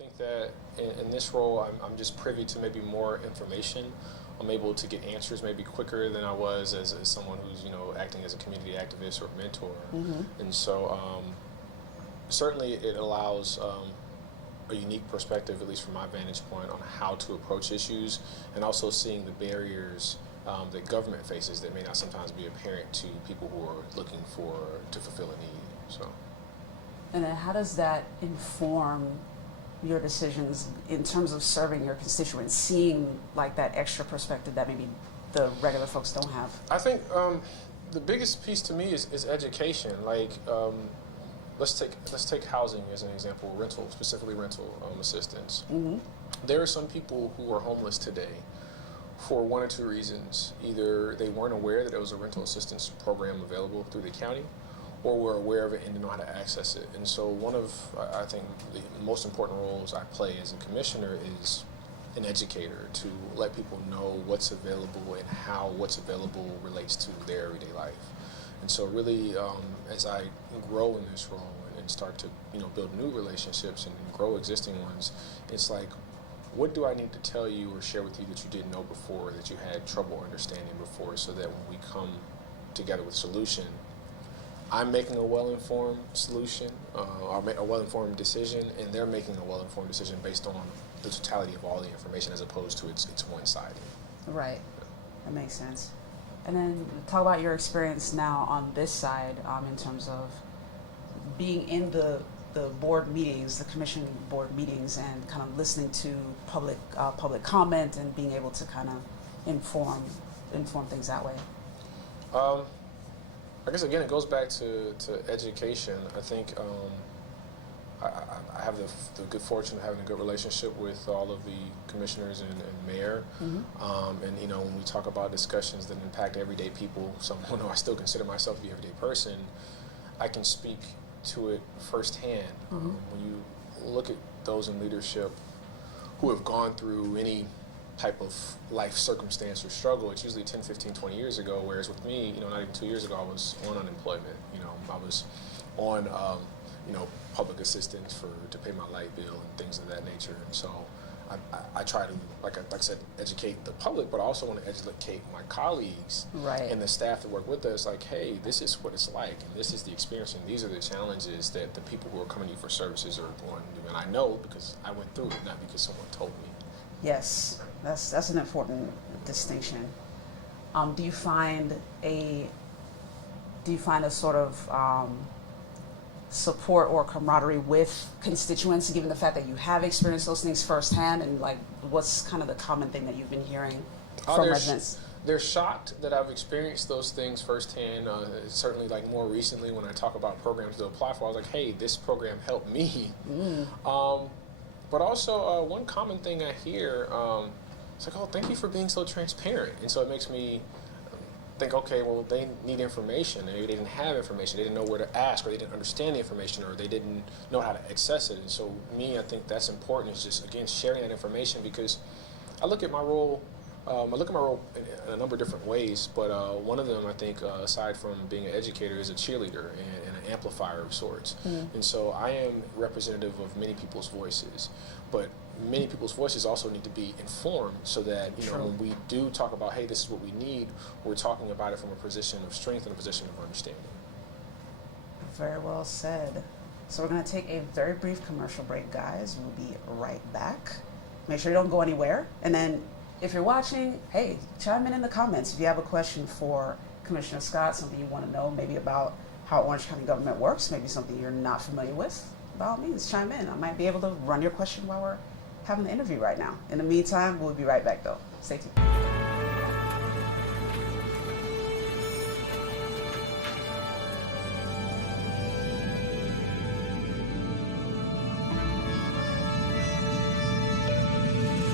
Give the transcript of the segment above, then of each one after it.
think that in this role, I'm just privy to maybe more information. I'm able to get answers maybe quicker than I was as someone who's, acting as a community activist or mentor. And so certainly it allows a unique perspective, at least from my vantage point, on how to approach issues, and also seeing the barriers that government faces that may not sometimes be apparent to people who are looking to fulfill a need. So. And then how does that inform your decisions in terms of serving your constituents, seeing like that extra perspective that maybe the regular folks don't have? I think the biggest piece to me is education. Like, let's take housing as an example, specifically rental assistance. There are some people who are homeless today for one or two reasons. Either they weren't aware that there was a rental assistance program available through the county, or were aware of it and didn't know how to access it. And so one of, I think, the most important roles I play as a commissioner is an educator, to let people know what's available and how what's available relates to their everyday life. And so really, as I grow in this role and start to build new relationships and grow existing ones, it's like, what do I need to tell you or share with you that you didn't know before, that you had trouble understanding before, so that when we come together with a solution, I'm making a well-informed solution, or a well-informed decision, and they're making a well-informed decision based on the totality of all the information, as opposed to it's one-sided. Right, that makes sense. And then talk about your experience now on this side, in terms of being in the board meetings, the commission board meetings, and kind of listening to public comment and being able to kind of inform things that way. I guess again it goes back to education. I think I have the good fortune of having a good relationship with all of the commissioners and mayor. And when we talk about discussions that impact everyday people, someone who I still consider myself the everyday person, I can speak to it firsthand. When you look at those in leadership who have gone through any type of life circumstance or struggle, it's usually 10, 15, 20 years ago, whereas with me, not even 2 years ago, I was on unemployment. I was on public assistance to pay my light bill and things of that nature. And so I try to, like I said, educate the public, but I also want to educate my colleagues and the staff that work with us, like, hey, this is what it's like, and this is the experience, and these are the challenges that the people who are coming to you for services are going to do. And I know because I went through it, not because someone told me. Yes, that's an important distinction. Do you find a sort of support or camaraderie with constituents, given the fact that you have experienced those things firsthand, and like what's kind of the common thing that you've been hearing from residents? They're shocked that I've experienced those things firsthand. Certainly, like more recently, when I talk about programs to apply for, I was like, hey, this program helped me. But also, one common thing I hear, it's like, oh, thank you for being so transparent. And so it makes me think, okay, well, they need information. Maybe they didn't have information. They didn't know where to ask, or they didn't understand the information, or they didn't know how to access it. And so I think that's important, is just, again, sharing that information, because I look at my role in a number of different ways, but one of them, I think, aside from being an educator, is a cheerleader and an amplifier of sorts. And so I am representative of many people's voices, but many people's voices also need to be informed, so that when we do talk about, hey, this is what we need, we're talking about it from a position of strength and a position of understanding. Very well said. So we're going to take a very brief commercial break, guys. We'll be right back. Make sure you don't go anywhere, and then if you're watching, hey, chime in the comments if you have a question for Commissioner Scott, something you want to know, maybe about how Orange County government works, maybe something you're not familiar with. By all means, chime in. I might be able to run your question while we're having the interview right now. In the meantime, we'll be right back, though. Stay tuned.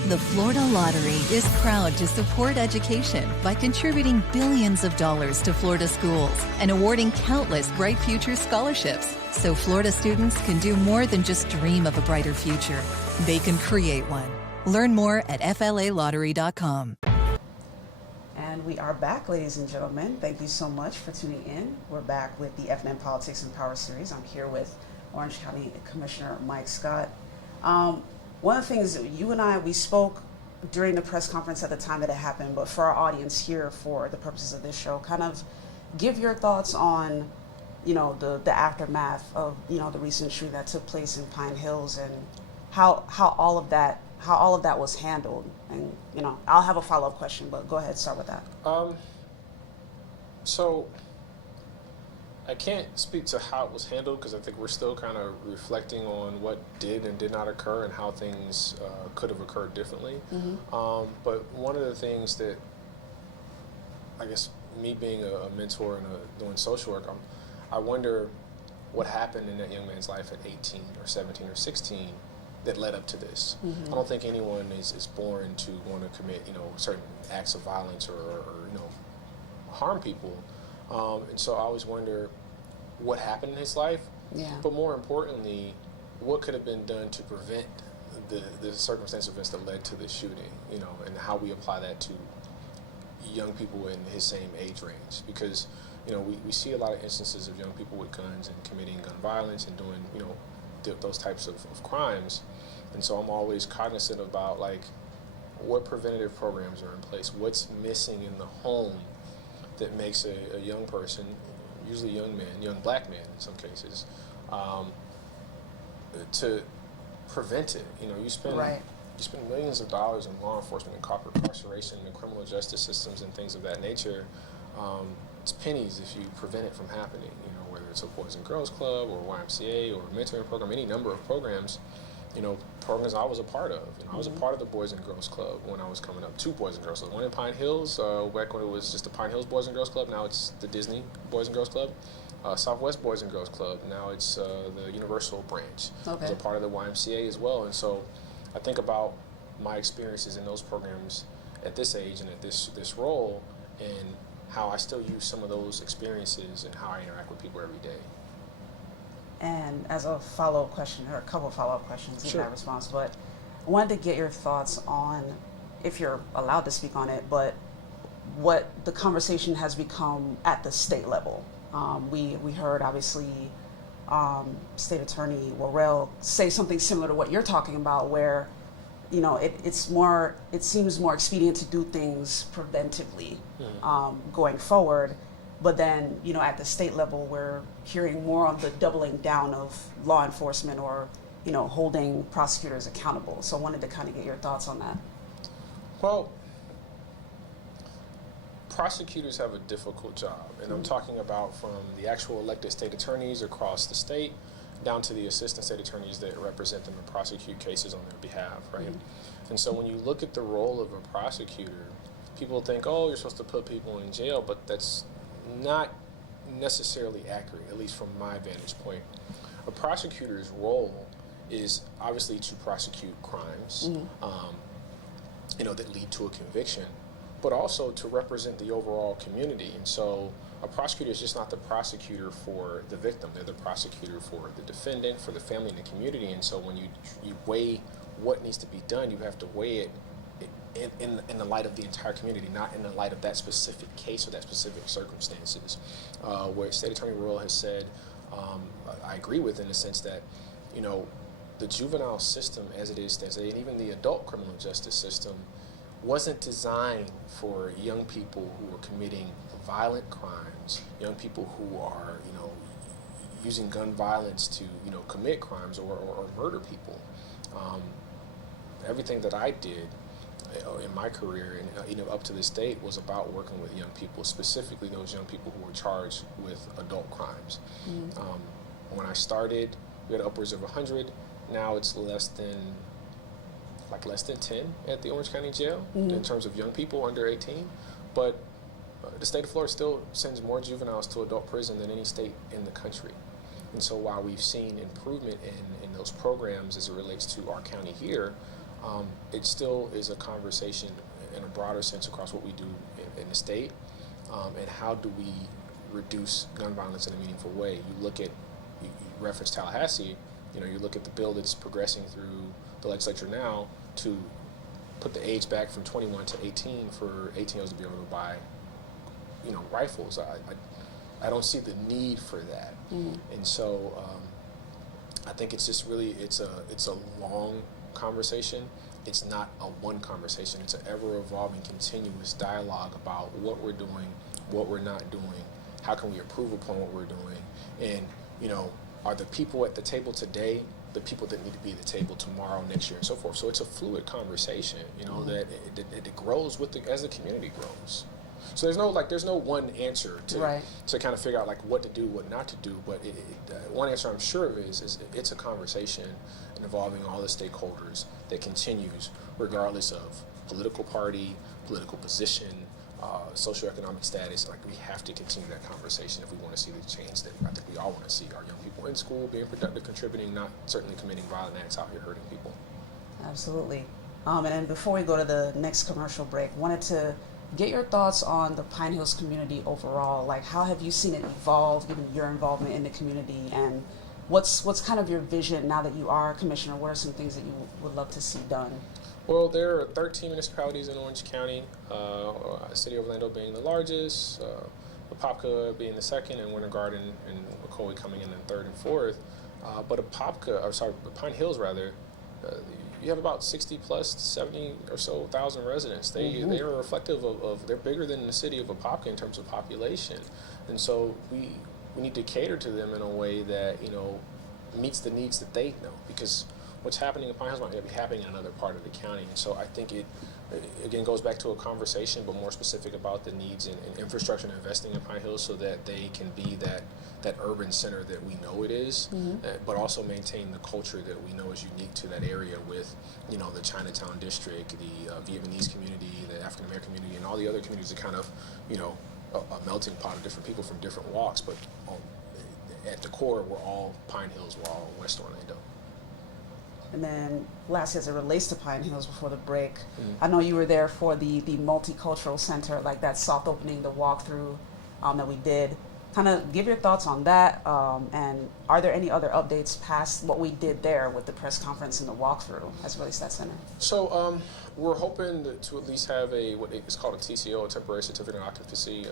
The Florida Lottery is proud to support education by contributing billions of dollars to Florida schools and awarding countless Bright Future scholarships, so Florida students can do more than just dream of a brighter future. They can create one. Learn more at flalottery.com. And we are back, ladies and gentlemen. Thank you so much for tuning in. We're back with the FNN Politics Power Series. I'm here with Orange County Commissioner Mike Scott. one of the things that you and we spoke during the press conference at the time that it happened, but for our audience here, for the purposes of this show, kind of give your thoughts on, the aftermath of, the recent shooting that took place in Pine Hills, and how all of that was handled. And, I'll have a follow-up question, but go ahead, start with that. So I can't speak to how it was handled, because I think we're still kind of reflecting on what did and did not occur and how things could have occurred differently. Mm-hmm. But one of the things that, I guess, me being a mentor and doing social work, I wonder what happened in that young man's life at 18 or 17 or 16 that led up to this. Mm-hmm. I don't think anyone is born to want to commit, certain acts of violence or harm people. And so I always wonder what happened in his life, but more importantly, what could have been done to prevent the circumstance events that led to the shooting, and how we apply that to young people in his same age range. Because, we see a lot of instances of young people with guns and committing gun violence and doing, those types of crimes. And so I'm always cognizant about, what preventative programs are in place, what's missing in the home that makes a young person, usually young black man in some cases, to prevent it. You spend millions of dollars in law enforcement and incarceration and criminal justice systems and things of that nature. It's pennies if you prevent it from happening, whether it's a Boys and Girls Club or YMCA or a mentoring program, any number of programs, programs I was a part of. I was a part of the Boys and Girls Club when I was coming up, 2 Boys and Girls Clubs. One in Pine Hills, back when it was just the Pine Hills Boys and Girls Club. Now it's the Disney Boys and Girls Club. Southwest Boys and Girls Club. Now it's the Universal branch. Okay. I was a part of the YMCA as well. And so I think about my experiences in those programs at this age and at this role, and how I still use some of those experiences and how I interact with people every day. And as a follow-up question, or a couple of follow-up questions in Sure. that response, but I wanted to get your thoughts on, if you're allowed to speak on it, but what the conversation has become at the state level. We heard, obviously, State Attorney Worrell say something similar to what you're talking about, where it seems more expedient to do things preventively going forward. But then, at the state level, we're hearing more on the doubling down of law enforcement, or, holding prosecutors accountable. So I wanted to kind of get your thoughts on that. Well, prosecutors have a difficult job, and I'm talking about from the actual elected state attorneys across the state down to the assistant state attorneys that represent them and prosecute cases on their behalf, right? Mm-hmm. And so when you look at the role of a prosecutor, people think, oh, you're supposed to put people in jail, but that's not necessarily accurate, at least from my vantage point. A prosecutor's role is obviously to prosecute crimes, that lead to a conviction, but also to represent the overall community. And so a prosecutor is just not the prosecutor for the victim. They're the prosecutor for the defendant, for the family, and the community. And so when you weigh what needs to be done, you have to weigh it in the light of the entire community, not in the light of that specific case or that specific circumstances. Where State Attorney Worrell has said, I agree with, in the sense that, the juvenile system as it is today, and even the adult criminal justice system, wasn't designed for young people who are committing violent crimes, young people who are, using gun violence to, commit crimes or murder people. Everything that I did in my career and up to this date was about working with young people, specifically those young people who were charged with adult crimes. When I started, we had upwards of 100. Now it's less than 10 at the Orange County Jail in terms of young people under 18. But the state of Florida still sends more juveniles to adult prison than any state in the country. And so while we've seen improvement in those programs as it relates to our county here, it still is a conversation in a broader sense across what we do in the state, and how do we reduce gun violence in a meaningful way. You look at, you reference Tallahassee, you look at the bill that's progressing through the legislature now to put the age back from 21 to 18 for 18-year-olds to be able to buy, rifles. I don't see the need for that. And so I think it's just really, it's a long conversation, it's not a one conversation. It's an ever-evolving, continuous dialogue about what we're doing, what we're not doing, how can we improve upon what we're doing, and, you know, are the people at the table today the people that need to be at the table tomorrow, next year, and so forth. So it's a fluid conversation, you know, that it grows as the community grows. So there's no one answer to kind of figure out like what to do, what not to do. But one answer I'm sure of is it's a conversation involving all the stakeholders that continues regardless of political party, political position, socioeconomic status. Like, we have to continue that conversation if we want to see the change that I think we all want to see. Our young people in school being productive, contributing, not certainly committing violent acts out here hurting people. Absolutely. And then before we go to the next commercial break, wanted to get your thoughts on the Pine Hills community overall. Like, how have you seen it evolve, given your involvement in the community, and what's kind of your vision now that you are commissioner? What are some things that you would love to see done? Well, there are 13 municipalities in Orange County, City of Orlando being the largest, Apopka being the second, and Winter Garden and Wacowie coming in third and fourth. But Pine Hills rather, you have about 60 plus 70 or so thousand residents. They are reflective of they're bigger than the city of Apopka in terms of population, and so we need to cater to them in a way that, you know, meets the needs that they know, because what's happening in Pine Hills might be happening in another part of the county. And so I think it again goes back to a conversation, but more specific about the needs in infrastructure and investing in Pine Hills so that they can be that urban center that we know it is, but also maintain the culture that we know is unique to that area with, you know, the Chinatown district, the Vietnamese community, the African American community, and all the other communities that kind of, you know, a melting pot of different people from different walks, but at the core, we're all Pine Hills, we're all West Orlando. And then lastly, as it relates to Pine Hills before the break, I know you were there for the multicultural center, like that soft opening, the walkthrough that we did. Kind of give your thoughts on that, and are there any other updates past what we did there with the press conference and the walkthrough as it relates to that center? So we're hoping to at least have what is called a TCO, a temporary certificate of occupancy,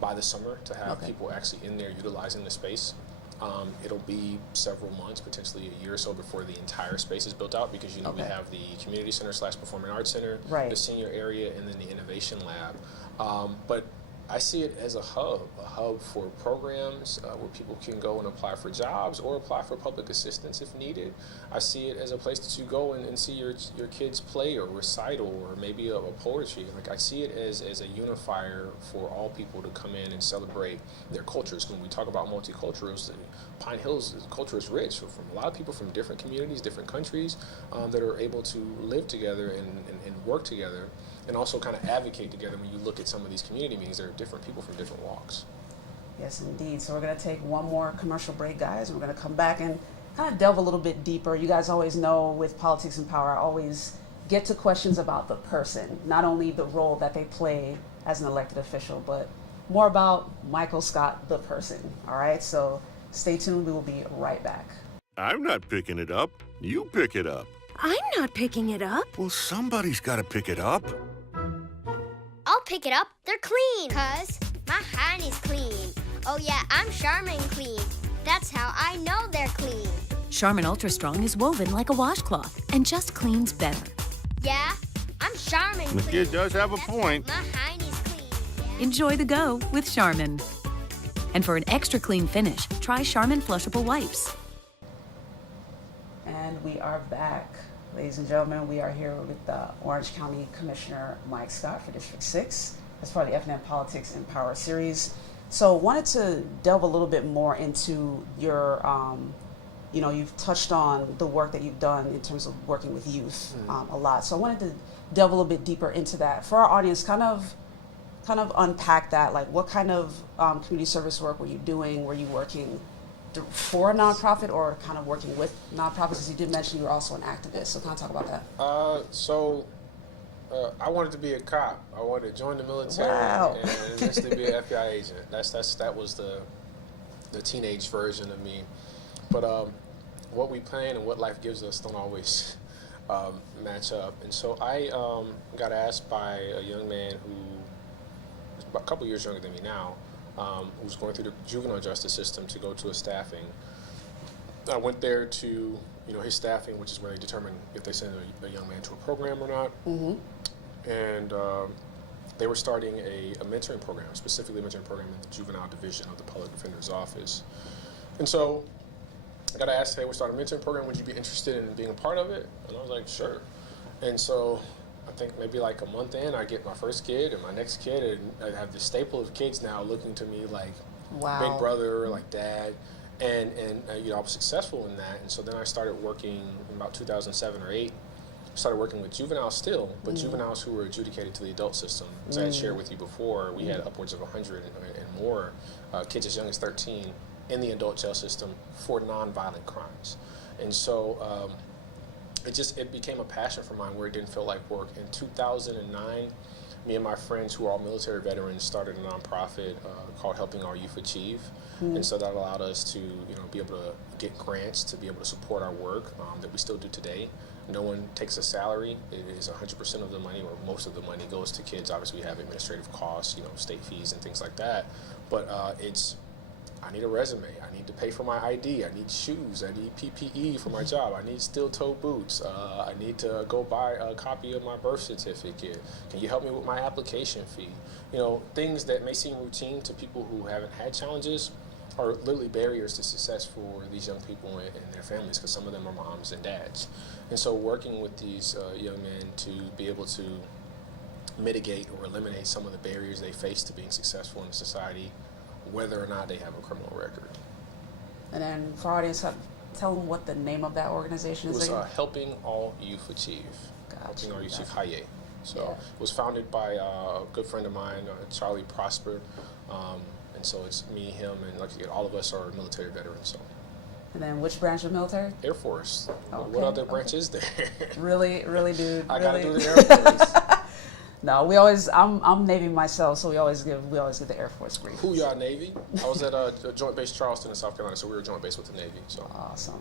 by the summer, to have people actually in there utilizing the space. It'll be several months, potentially a year or so, before the entire space is built out, because, you know, we have the community center / performing arts center, the senior area, and then the innovation lab. But I see it as a hub for programs where people can go and apply for jobs or apply for public assistance if needed. I see it as a place to go and see your kids play or recital or maybe a poetry. Like, I see it as a unifier for all people to come in and celebrate their cultures. When we talk about multiculturals, Pine Hills culture is rich from a lot of people from different communities, different countries that are able to live together and work together, and also kind of advocate together. When you look at some of these community meetings, there are different people from different walks. Yes, indeed. So we're going to take one more commercial break, guys, and we're going to come back and kind of delve a little bit deeper. You guys always know with Politics and Power, I always get to questions about the person, not only the role that they play as an elected official, but more about Michael Scott, the person. All right, so stay tuned. We will be right back. I'm not picking it up. You pick it up. I'm not picking it up. Well, somebody's got to pick it up. I'll pick it up. They're clean. 'Cause my hiney's clean. Oh yeah, I'm Charmin clean. That's how I know they're clean. Charmin Ultra Strong is woven like a washcloth and just cleans better. Yeah, I'm Charmin clean. The kid does have a That's point. My hiney's clean. Yeah. Enjoy the go with Charmin. And for an extra clean finish, try Charmin Flushable Wipes. And we are back. Ladies and gentlemen, we are here with Orange County Commissioner Mike Scott for District 6 as part of the FNN Politics and Power Series. So wanted to delve a little bit more into your, you've touched on the work that you've done in terms of working with youth a lot. So I wanted to delve a little bit deeper into that. For our audience, kind of unpack that, like what kind of community service work were you doing? Were you working for a nonprofit or kind of working with nonprofits? As you did mention, you were also an activist, so kind of talk about that. I wanted to be a cop. I wanted to join the military and eventually be an FBI agent. That was the teenage version of me. But what we plan and what life gives us don't always match up. And so I got asked by a young man who was a couple years younger than me now, who was going through the juvenile justice system, to go to a staffing I went there to, his staffing, which is where they determine if they send a young man to a program or not. Mm-hmm. And they were starting a mentoring program, specifically a mentoring program in the juvenile division of the public defender's office. And so I got asked, hey, we're starting a mentoring program. Would you be interested in being a part of it? And I was like, sure. And so I think maybe like a month in, I get my first kid and my next kid, and I have this staple of kids now looking to me like big brother, like dad. And I was successful in that. And so then I started working in about 2007 or 8. Started working with juveniles still, but juveniles who were adjudicated to the adult system. As I had shared with you before, we had upwards of 100 and more kids as young as 13 in the adult jail system for nonviolent crimes. And so it became a passion for mine where it didn't feel like work. In 2009, me and my friends who are all military veterans started a nonprofit called Helping Our Youth Achieve. And so that allowed us to be able to get grants to be able to support our work that we still do today. No one takes a salary. It is 100% of the money, or most of the money, goes to kids. Obviously, we have administrative costs, state fees and things like that. But I need a resume. I need to pay for my ID. I need shoes. I need PPE for my job. I need steel-toe boots. I need to go buy a copy of my birth certificate. Can you help me with my application fee? Things that may seem routine to people who haven't had challenges are literally barriers to success for these young people and their families, because some of them are moms and dads. And so working with these young men to be able to mitigate or eliminate some of the barriers they face to being successful in society, whether or not they have a criminal record. And then for our audience, tell them what the name of that organization is. It was Helping All Youth Achieve. Gotcha. Helping All Youth Achieve, Haye. So it was founded by a good friend of mine, Charlie Prosper. And so it's me, him, and like all of us are military veterans. So. And then which branch of military? Air Force. Okay, What other branch is there? Really, dude. I gotta do the Air Force. No, I'm Navy myself, so we always give the Air Force brief. Who y'all Navy? I was at Joint Base Charleston in South Carolina, so we were joint base with the Navy. So Awesome.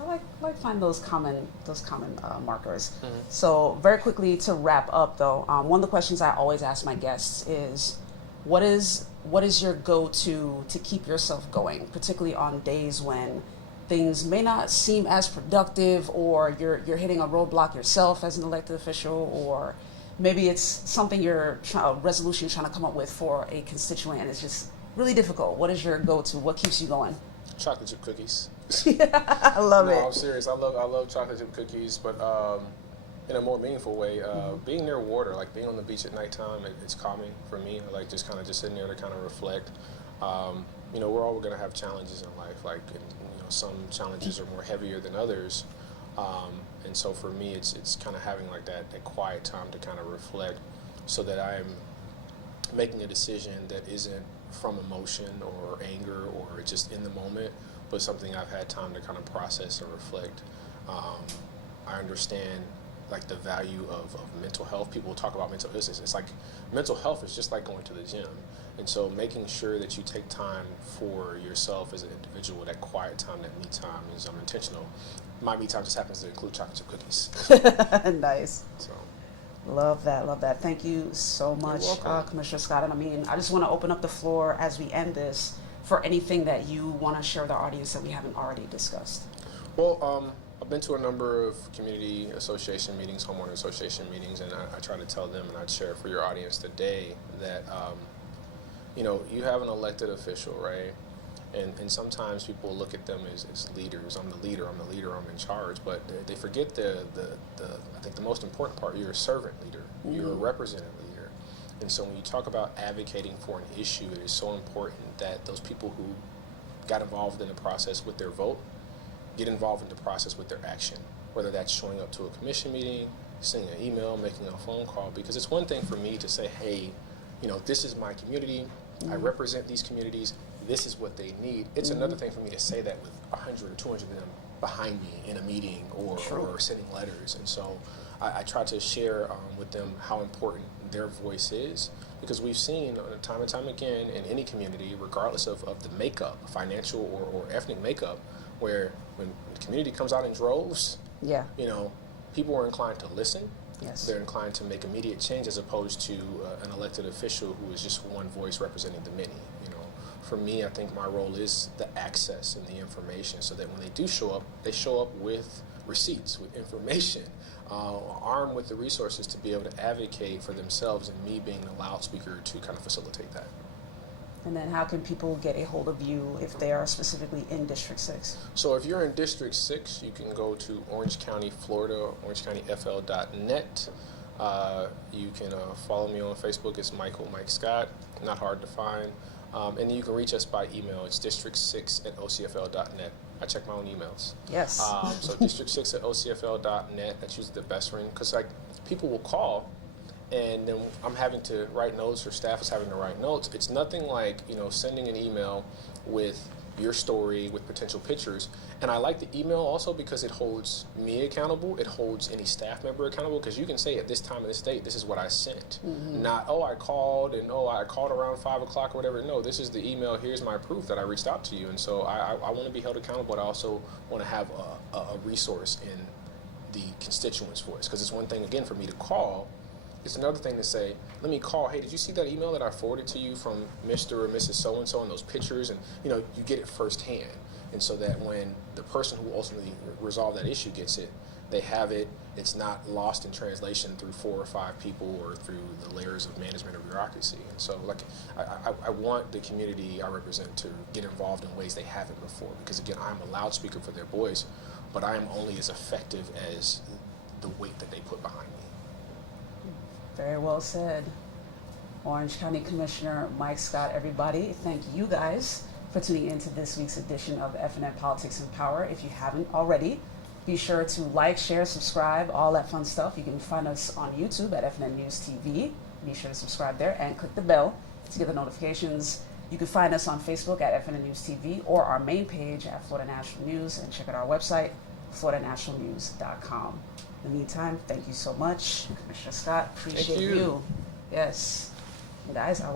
I like find those common markers. Mm-hmm. So very quickly to wrap up though, one of the questions I always ask my guests is, what is your go-to to keep yourself going, particularly on days when things may not seem as productive, or you're hitting a roadblock yourself as an elected official, or maybe it's something a resolution you're trying to come up with for a constituent and it's just really difficult. What is your go-to? What keeps you going? chocolate chip cookies. I love it. No, I'm serious. I love chocolate chip cookies, but in a more meaningful way, being near water, like being on the beach at nighttime, it's calming for me. I like just sitting there to kind of reflect. We're all going to have challenges in life, some challenges are more heavier than others. And so for me, it's kind of having like that quiet time to kind of reflect, so that I'm making a decision that isn't from emotion or anger or just in the moment, but something I've had time to kind of process and reflect. I understand like the value of mental health. People talk about mental illness. It's like mental health is just like going to the gym. And so making sure that you take time for yourself as an individual, that quiet time, that me time is intentional. My me time just happens to include chocolate chip cookies. Nice. So. Love that. Thank you so much, Commissioner Scott. And I just want to open up the floor as we end this for anything that you want to share with our audience that we haven't already discussed. Well, I've been to a number of community association meetings, homeowner association meetings, and I try to tell them, and I'd share for your audience today, that you have an elected official, right? And sometimes people look at them as leaders. I'm the leader, I'm in charge. But they forget I think the most important part, you're a servant leader. Mm-hmm. You're a representative leader. And so when you talk about advocating for an issue, it is so important that those people who got involved in the process with their vote get involved in the process with their action, whether that's showing up to a commission meeting, sending an email, making a phone call. Because it's one thing for me to say, hey, this is my community. Mm-hmm. I represent these communities. This is what they need. It's another thing for me to say that with 100 or 200 of them behind me in a meeting or sending letters. And so I try to share with them how important their voice is, because we've seen time and time again in any community, regardless of the makeup, financial or ethnic makeup, where when the community comes out in droves, people are inclined to listen. Yes. They're inclined to make immediate change, as opposed to an elected official who is just one voice representing the many. for me, I think my role is the access and the information, so that when they do show up, they show up with receipts, with information, armed with the resources to be able to advocate for themselves, and me being the loudspeaker to kind of facilitate that. And then how can people get a hold of you if they are specifically in District 6? So if you're in District 6, you can go to Orange County, Florida, orangecountyfl.net. You can follow me on Facebook. It's Mike Scott, not hard to find. And then you can reach us by email. It's district6@ocfl.net. I check my own emails. Yes. So district6@ocfl.net, that's usually the best ring, because like people will call, and then I'm having to write notes, or staff is having to write notes. It's nothing like, sending an email with your story with potential pictures. And I like the email also because it holds me accountable. It holds any staff member accountable, because you can say at this time and this date, this is what I sent. Not, I called around 5 o'clock or whatever. No, this is the email. Here's my proof that I reached out to you. And so I want to be held accountable, but I also want to have a resource in the constituents voice, because it's one thing, again, for me to call. It's another thing to say, let me call, hey, did you see that email that I forwarded to you from Mr. or Mrs. So-and-so and those pictures? And, you get it firsthand. And so that when the person who ultimately resolved that issue gets it, they have it. It's not lost in translation through 4 or 5 people or through the layers of management or bureaucracy. And so, I want the community I represent to get involved in ways they haven't before. Because, again, I'm a loudspeaker for their voice, but I am only as effective as the weight that they put behind me. Very well said. Orange County Commissioner Mike Scott, everybody. Thank you guys for tuning in to this week's edition of FNN Politics and Power. If you haven't already, be sure to like, share, subscribe, all that fun stuff. You can find us on YouTube at FNN News TV. Be sure to subscribe there and click the bell to get the notifications. You can find us on Facebook at FNN News TV, or our main page at Florida National News, and check out our website, FloridaNationalNews.com. In the meantime, thank you so much, Commissioner Scott. Appreciate you. Yes. Guys, I will